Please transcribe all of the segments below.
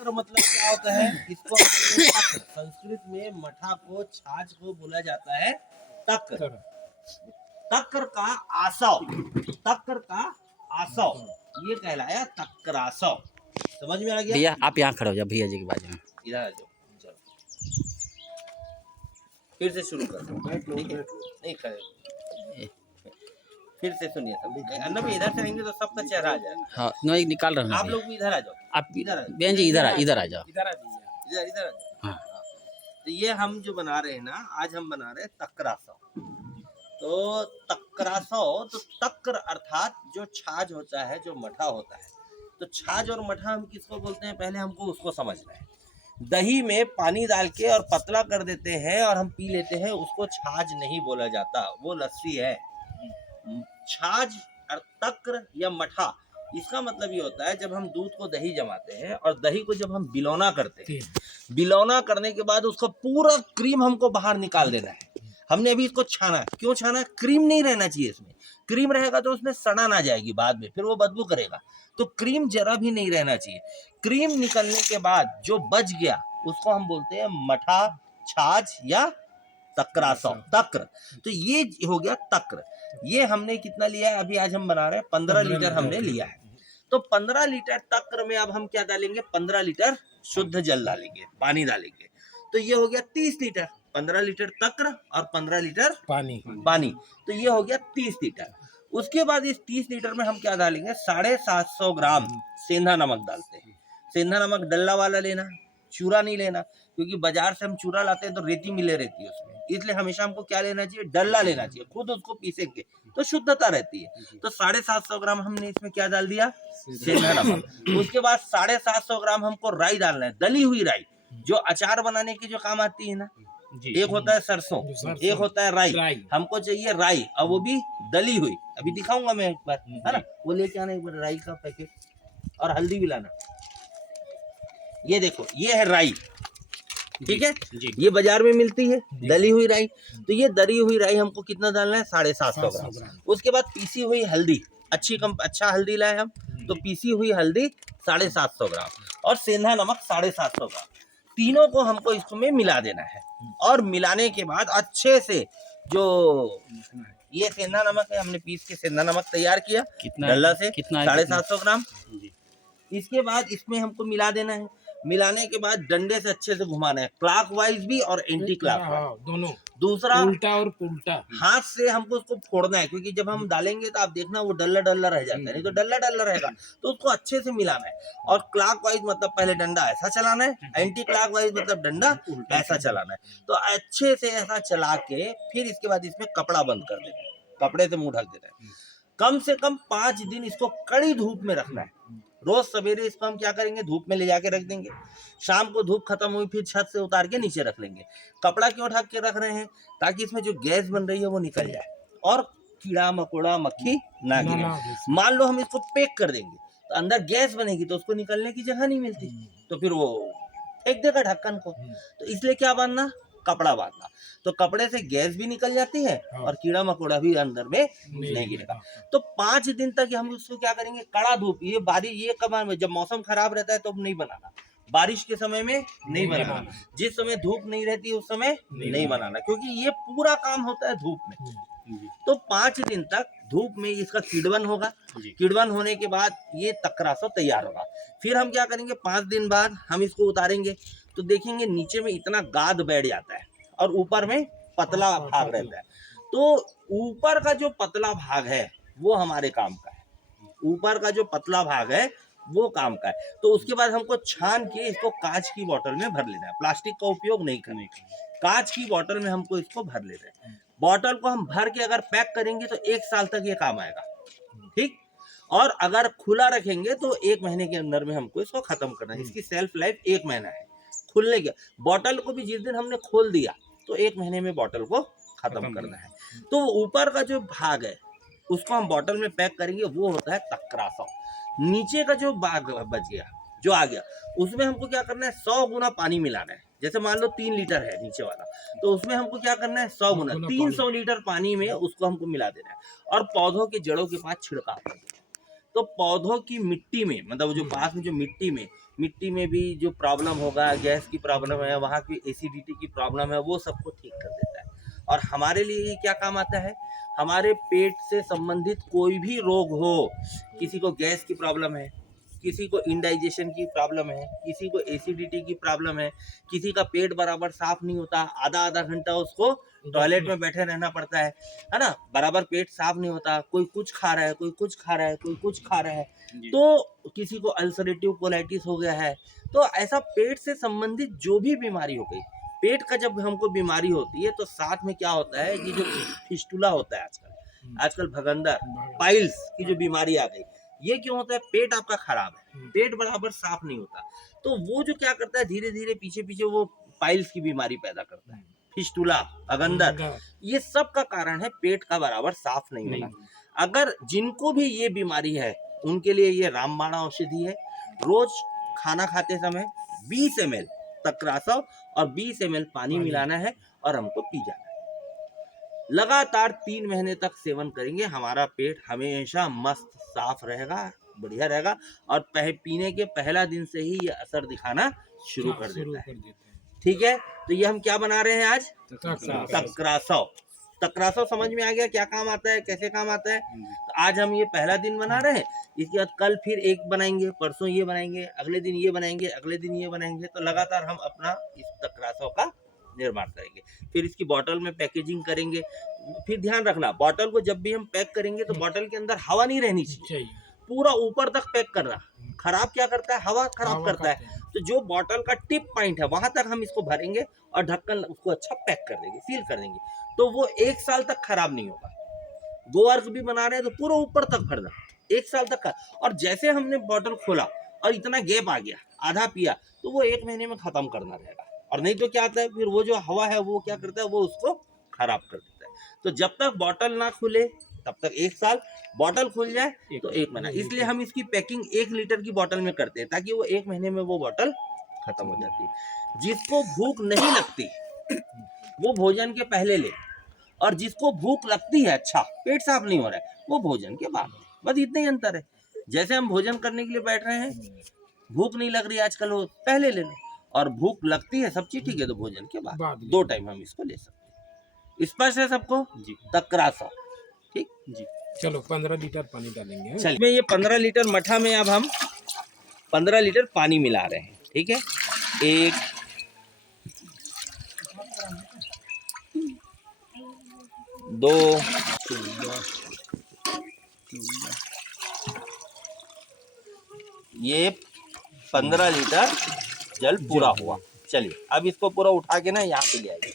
तक्र मतलब क्या होता है? इसको हम बोलते हैं तक्र। संस्कृत में मठा को, छाछ को बोला जाता है तक्र। तक्र का आसव, तक्र का आसव ये कहलाया तक्रासव। समझ में आ गया? भैया आप यहाँ खड़े हो जाओ, भैया जी के बाजू में। इधर आ जाओ, चलो फिर से शुरू कर दो। ठीक है, नहीं खड़े, फिर से सुनिए सब। अन्ना भी इधर से आएंगे तो सबका चेहरा आ जाएगा। हाँ नहीं निकाल रहे हैं आप भैया। लोग भी इधर आ जाओ, आप इधर आ जाओ, बहन जी इधर आ जाओ। इधर इधर इधर आ जाओ। हाँ। तो ये हम जो बना रहे हैं ना, आज हम बना रहे हैं तक्रासव। तो तक्रासव, तो तक्र अर्थात जो छाछ होता है, जो मठा होता है। तो छाछ और मठा हम किसको बोलते हैं, पहले हमको उसको समझना है। दही में पानी डाल के और पतला कर देते हैं और हम पी लेते हैं, उसको छाछ नहीं बोला जाता, वो लस्सी है। छाछ और तक्र या मठा, इसका मतलब ये होता है जब हम दूध को दही जमाते हैं और दही को जब हम बिलौना करते हैं, बिलौना करने के बाद उसका पूरा क्रीम हमको बाहर निकाल देना है। हमने अभी इसको छाना, क्यों छाना? क्रीम नहीं रहना चाहिए इसमें। क्रीम रहेगा तो उसमें सड़ा ना जाएगी बाद में, फिर वो बदबू करेगा। तो क्रीम जरा भी नहीं रहना चाहिए। क्रीम निकलने के बाद जो बच गया उसको हम बोलते हैं मठा, छाछ या तक्रासव, तक्र। तो ये हो गया तक्र। ये हमने कितना लिया है? अभी आज हम बना रहे हैं 15 लीटर हमने लिया है। तो 15 लीटर तक्र में अब हम क्या डालेंगे? 15 लीटर शुद्ध जल डालेंगे, पानी डालेंगे। तो ये हो गया 30 लीटर। 15 लीटर तक्र और 15 लीटर पानी, तो ये हो गया 30 लीटर। उसके बाद इस 30 लीटर में हम क्या डालेंगे? 750 ग्राम सेंधा नमक डालते हैं। सेंधा नमक डल्ला वाला लेना, चूरा नहीं लेना, क्योंकि बाजार से हम चूरा लाते हैं तो रेती मिले रहती है उसमें। इसलिए हमेशा हमको क्या लेना चाहिए? डल्ला लेना चाहिए। खुद उसको पीसेंगे तो शुद्धता रहती है। तो 750 ग्राम हमने इसमें क्या डाल दिया? सेंधा नमक। उसके बाद 750 ग्राम हमको राई डालना है, दली हुई राई, जो अचार बनाने की जो काम आती है ना। एक होता है सरसों, एक होता है राई। हमको चाहिए राई, और वो भी दली हुई। अभी दिखाऊंगा मैं एक बार, है ना। वो लेके आना एक बार राई का पैकेट, और हल्दी भी लाना। ये देखो, ये है राई, ठीक है। ये बाजार में मिलती है दली हुई राई। तो ये दली हुई राई हमको कितना डालना है? 750 ग्राम। उसके बाद पीसी हुई हल्दी, अच्छा हल्दी लाए हम, तो पीसी हुई हल्दी 750 ग्राम, और सेंधा नमक 750 ग्राम। तीनों को हमको इसमें मिला देना है। और मिलाने के बाद अच्छे से, जो ये सेंधा नमक है, हमने पीस के सेंधा नमक तैयार किया डल्ला से, 750 ग्राम। इसके बाद इसमें हमको मिला देना है। मिलाने के बाद डंडे से अच्छे से घुमाना है, क्लॉकवाइज भी और एंटी क्लॉकवाइज दोनों। दूसरा उल्टा और पुल्टा, हाथ से हमको उसको फोड़ना है, क्योंकि जब हम डालेंगे तो आप देखना वो डल्ला डल्ला रह जाता है, नहीं तो डल्ला डल्ला रहेगा। तो उसको अच्छे से मिलाना है। और क्लॉकवाइज मतलब पहले डंडा ऐसा चलाना है, एंटी क्लॉकवाइज मतलब डंडा ऐसा चलाना है। तो अच्छे से ऐसा चला के फिर इसके बाद इसमें कपड़ा बंद कर देना है, कपड़े से मुंह ढक देना है। कम से कम 5 दिन इसको कड़ी धूप में रखना है। रोज सवेरे इसको हम क्या करेंगे? धूप में ले जाके रख देंगे। शाम को धूप खत्म हुई फिर छत से उतार के नीचे रख लेंगे। कपड़ा क्यों ढक के रख रहे हैं? ताकि इसमें जो गैस बन रही है वो निकल जाए और कीड़ा मकोड़ा मक्खी ना गिरे। मान लो हम इसको पैक कर देंगे तो अंदर गैस बनेगी, तो उसको निकलने की जगह नहीं मिलती, तो फिर वो फेंक देगा ढक्कन को। तो इसलिए क्या बांधना? कपड़ा बांधना। तो कपड़े से गैस भी निकल जाती है और कीड़ा मकोड़ा भी अंदर में नहीं गिरेगा। तो 5 दिन तक हम उसको क्या करेंगे? कड़ा धूप, ये बारिश, ये कब, जब मौसम खराब रहता है तो नहीं बनाना, बारिश के समय में नहीं बनाना, जिस समय धूप नहीं रहती उस समय नहीं बनाना, क्योंकि ये पूरा काम होता है धूप में। तो 5 दिन तक धूप में इसका किडवन होगा। किडवन होने के बाद ये तक्रासव तैयार होगा। फिर हम क्या करेंगे? 5 दिन बाद हम इसको उतारेंगे तो देखेंगे नीचे में इतना गाद बैठ जाता है और ऊपर में पतला भाग रहता है। तो ऊपर का जो पतला भाग है वो हमारे काम का है, ऊपर का जो पतला भाग है वो काम का है। तो उसके बाद हमको छान के इसको कांच की बोतल में भर लेना है, प्लास्टिक का उपयोग नहीं करने का, कांच की बोतल में हमको इसको भर लेना है। बोतल को हम भर के अगर पैक करेंगे तो 1 साल तक ये काम आएगा, ठीक। और अगर खुला रखेंगे तो 1 महीने के अंदर में हमको इसको खत्म करना है। इसकी सेल्फ लाइफ 1 महीना है खुलने के। बोतल को भी जिस दिन हमने खोल दिया तो 1 महीने में बोतल को खत्म करना है। तो ऊपर का जो भाग है उसको हम बोतल में पैक करेंगे, वो होता है तक्रासव। नीचे का जो भाग बच गया, जो आ गया, उसमें हमको क्या करना है? 100 गुना पानी मिलाना है। जैसे मान लो 3 लीटर है नीचे वाला, तो उसमें हमको क्या करना है? 100 गुना 300 लीटर पानी में उसको हमको मिला देना है और पौधों के जड़ों के पास छिड़काव कर देना है। तो पौधों की मिट्टी में, मतलब जो पास में जो मिट्टी में मिट्टी में भी जो प्रॉब्लम होगा, गैस की प्रॉब्लम है, वहाँ की एसिडिटी की प्रॉब्लम है, वो सबको ठीक कर देता है। और हमारे लिए ये क्या काम आता है, हमारे पेट से संबंधित कोई भी रोग हो, किसी को गैस की प्रॉब्लम है, किसी को इंडाइजेशन की प्रॉब्लम है, किसी को एसिडिटी की प्रॉब्लम है, किसी का पेट बराबर साफ नहीं होता, आधा आधा घंटा उसको टॉयलेट में बैठे रहना पड़ता है ना, बराबर पेट साफ नहीं होता, कोई कुछ खा रहा है, कोई कुछ खा रहा है, कोई कुछ खा रहा है, तो किसी को अल्सरेटिव कोलाइटिस हो गया है। तो ऐसा पेट से संबंधित जो भी बीमारी हो गई, पेट का जब हमको बीमारी होती है तो साथ में क्या होता है कि जो फिस्टुला होता है आजकल भगंदर, पाइल्स की जो बीमारी आ गई, ये क्यों होता है, पेट आपका खराब है, पेट बराबर साफ नहीं होता, तो वो जो क्या करता है, धीरे धीरे पीछे पीछे वो पाइल्स की बीमारी पैदा करता है, फिस्टुला, भगंदर, ये सब का कारण है पेट का बराबर साफ नहीं होना। अगर जिनको भी ये बीमारी है उनके लिए ये रामबाण औषधि है। रोज खाना खाते समय 20 ml तकरासव और 20 ml पानी मिलाना है और हमको पी जाना है। लगातार 3 महीने तक सेवन करेंगे, हमारा पेट हमेशा मस्त साफ रहेगा, बढ़िया रहेगा, और पीने के पहला दिन से ही ये असर दिखाना शुरू कर देता है। ठीक है, तो ये हम क्या बना रहे हैं आज, तकरासव। तकरासव समझ में आ गया क्या काम आता है, कैसे काम आता है। तो आज हम ये पहला दिन बना रहे हैं, इसके बाद कल फिर एक बनाएंगे, परसों ये बनाएंगे, अगले दिन ये बनाएंगे, अगले दिन ये बनाएंगे, तो लगातार हम अपना इस तकरासव का निर्माण करेंगे। फिर इसकी बॉटल में पैकेजिंग करेंगे। फिर ध्यान रखना, बॉटल को जब भी हम पैक करेंगे तो बॉटल के अंदर हवा नहीं रहनी चाहिए, पूरा ऊपर तक पैक करना। खराब क्या करता है, हवा खराब करता है। तो जो बॉटल का टिप पॉइंट है वहां तक हम इसको भरेंगे और ढक्कन उसको अच्छा पैक कर देंगे, सील कर देंगे, तो वो 1 साल तक खराब नहीं होगा। 2 अर्क भी बना रहे हैं तो पूरा ऊपर तक भरना, 1 साल तक का। और जैसे हमने बॉटल खोला और इतना गैप आ गया, आधा पिया, तो वो 1 महीने में खत्म करना रहेगा। और नहीं तो क्या आता है, फिर वो जो हवा है वो क्या करता है, वो उसको खराब कर देता है। तो जब तक बॉटल ना खुले तब तक 1 साल, बॉटल खुल जाए तो 1 महीना। इसलिए हम इसकी पैकिंग 1 लीटर की बॉटल में करते हैं, ताकि वो 1 महीने में वो बॉटल खत्म हो जाती है। जिसको भूख नहीं लगती वो भोजन के पहले ले, और जिसको भूख लगती है, अच्छा पेट साफ नहीं हो रहा है, वो भोजन के बाद। बस इतना ही अंतर है। जैसे हम भोजन करने के लिए बैठ रहे हैं, भूख नहीं लग रही आजकल, वो पहले ले लो, और भूख लगती है, सब चीज ठीक है, तो भोजन के बाद 2 टाइम हम इसको ले सकते हैं। स्पष्ट है सबको जी? तकरासव, ठीक जी। चलो 15 लीटर पानी डालेंगे। चलिए, ये 15 लीटर मठा में अब हम 15 लीटर पानी मिला रहे हैं, ठीक है। 1 2 ये 15 लीटर जल पूरा हुआ। चलिए अब इसको पूरा उठा के ना यहाँ पे ले आइए।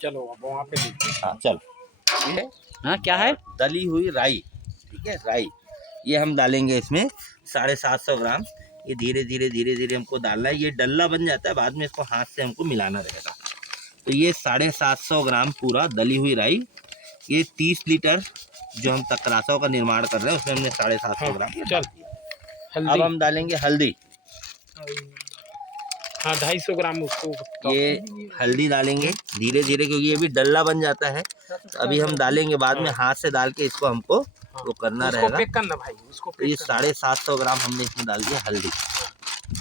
चलो अब वहाँ पे देखते हैं। हाँ चलो, ये हाँ क्या है, दली हुई राई, ठीक है, राई ये हम डालेंगे इसमें 750 ग्राम। ये धीरे धीरे धीरे धीरे हमको डालना है, ये डल्ला बन जाता है, बाद में इसको हाथ से हमको मिलाना रहेगा। तो ये 750 ग्राम पूरा दली हुई राई, ये 30 लीटर जो हम तकरासव का निर्माण कर रहे हैं उसमें हमने 750 ग्राम डाल दिया। अब हम डालेंगे हल्दी, हाँ 250 ग्राम उसको, ये हल्दी डालेंगे धीरे धीरे, क्योंकि ये भी डल्ला बन जाता है। तो अभी हम डालेंगे, बाद में हाथ से डाल के इसको हमको वो करना रहेगा। पैक करना भाई उसको, तो ये 750 ग्राम हमने इसमें डाल दिया हल्दी।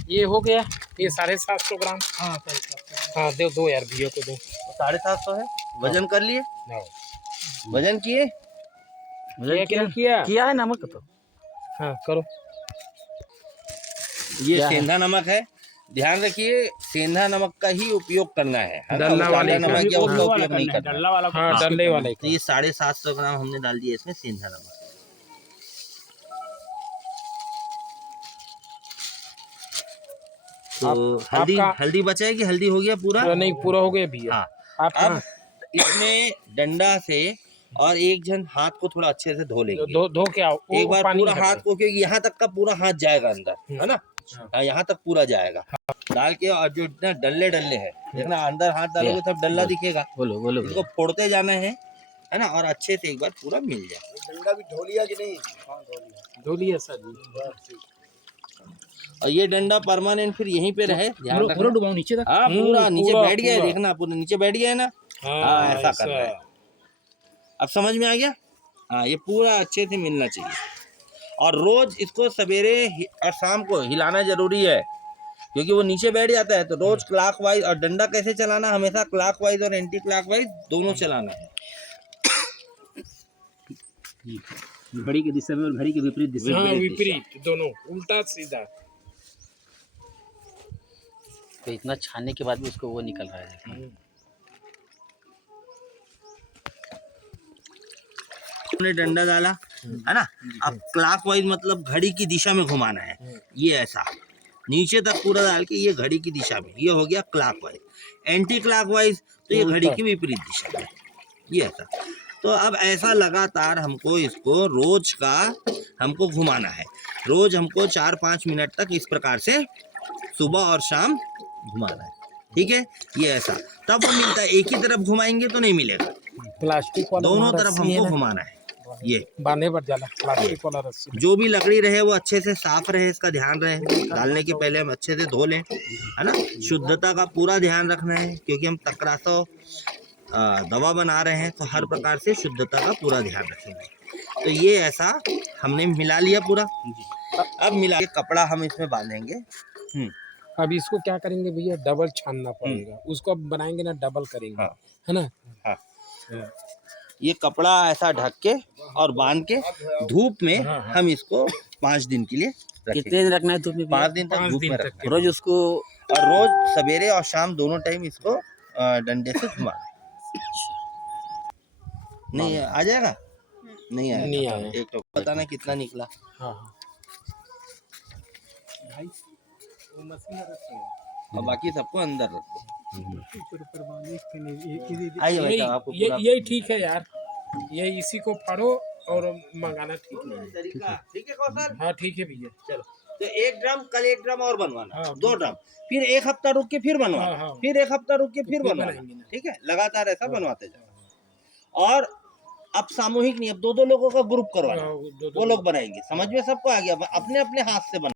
ये हो गया, ये 750 ग्राम। हाँ दो यार, भैया को दो। 750 है, वजन कर लिए, वजन किए, किया है नमक तो। हाँ करो। ये सेंधा नमक है, ध्यान रखिए सेंधा नमक का ही उपयोग करना है, डल्ला वाले नमक का उपयोग नहीं करना। डल्ला वाला, हाँ डल्ले वाले। तो ये 750 ग्राम हमने डाल दिया इसमें सेंधा नमक। तो हल्दी बचा है कि हल्दी हो गया पूरा? नहीं पूरा हो गया भैया। हाँ, अब इसमें डंडा से और एक जन हाथ को थोड़ा अच्छे से धो लेंगे। धो के आओ एक बार पूरा हाथ को, क्योंकि यहाँ तक का पूरा हाथ जाएगा अंदर, है ना, यहाँ तक पूरा जाएगा। डाल के, और जो डल्ले डल्ले है देखना, अंदर हाथ डालोगे तब डल्ला दिखेगा। बोलो बोलो, इसको फोड़ते जाना है ना, और अच्छे से एक बार पूरा मिल जाए। डंडा भी धो लिया कि नहीं? धो लिया सर जी। और ये डंडा परमानेंट फिर यहीं पे रहे, ध्यान रखना। पूरा डुबाओ नीचे तक। हाँ पूरा नीचे बैठ गया है, देखना पूरा नीचे बैठ गया है ना। हाँ ऐसा करना है। अब समझ में आ गया? हाँ, ये पूरा अच्छे से मिलना चाहिए। और रोज इसको सवेरे और शाम को हिलाना जरूरी है। क्योंकि वो नीचे बैठ जाता है। तो रोज क्लॉकवाइज, और डंडा कैसे चलाना, हमेशा क्लॉकवाइज और एंटी क्लॉकवाइज दोनों चलाना है। घड़ी की दिशा में और घड़ी के विपरीत दिशा हाँ में। विपरीत दोनों, उल्टा सीधा। तो इतना छानने के बाद भी उसको वो निकल रहा है, देखिए। हमने डंडा डाला है ना, अब क्लॉकवाइज मतलब घड़ी की दिशा में घुमाना है। ये ऐसा नीचे तक पूरा डाल के, ये घड़ी की दिशा में, ये हो गया क्लॉकवाइज। एंटी क्लॉकवाइज तो ये घड़ी की विपरीत दिशा में, ये ऐसा। तो अब ऐसा लगातार हमको इसको रोज का हमको घुमाना है। रोज हमको 4-5 मिनट तक इस प्रकार से सुबह और शाम घुमाना है, ठीक है। ये ऐसा तब वो मिलता है। एक ही तरफ घुमाएंगे तो नहीं मिलेगा, प्लास्टिक वाला दोनों वहाँ तरफ रस्सी है हमको ना, घुमाना है। ये बांधे पर जाला प्लास्टिक वाला रस्सी। जो भी लकड़ी रहे वो अच्छे से साफ रहे, इसका ध्यान रहे। डालने के पहले हम अच्छे से धो लें, है ना। शुद्धता का पूरा ध्यान रखना है, क्योंकि हम तकरासो दवा बना रहे हैं, तो हर प्रकार से शुद्धता का पूरा ध्यान रखेंगे। तो ये ऐसा हमने मिला लिया पूरा। अब मिला के कपड़ा हम इसमें बांधेंगे। अब इसको क्या करेंगे भैया, डबल छानना पड़ेगा उसको। अब बनाएंगे ना, डबल करेंगे, हाँ। है ना। हाँ। ये कपड़ा ऐसा ढक के और बांध के धूप में हम इसको 5 दिन के लिए कितने रखेंगे। दिन रखना है धूप में? 5 दिन तक 5 धूप दिन में तक रखेंगे। रोज उसको और रोज सवेरे और शाम दोनों टाइम इसको डंडे से घुमाना। नहीं आ जाएगा? नहीं आएगा। नहीं आया। एक तो बताना कितना निकला। हाँ और बाकी सबको अंदर रखो। आइए भाई साहब, आपको पूरा यही ठीक है यार, ये इसी को फाड़ो और मंगाना ठीक नहीं है। तरीका ठीक है कौशल। हाँ ठीक है भैया। चलो तो 1 ड्रम, कल 1 ड्रम और बनवाना, हाँ, 2 ड्रम, फिर 1 हफ्ता रुक के फिर बनवाना, हाँ, हाँ। फिर 1 हफ्ता रुक के फिर फिर बनवाना, बनाएंगे ना। ठीक है। लगातार ऐसा बनवाते जाओ। और अब सामूहिक नहीं, अब 2-2 लोगों का ग्रुप करवाना, हाँ, वो लोग बनाएंगे। समझ में सबको आ गया, अपने अपने हाथ से बना।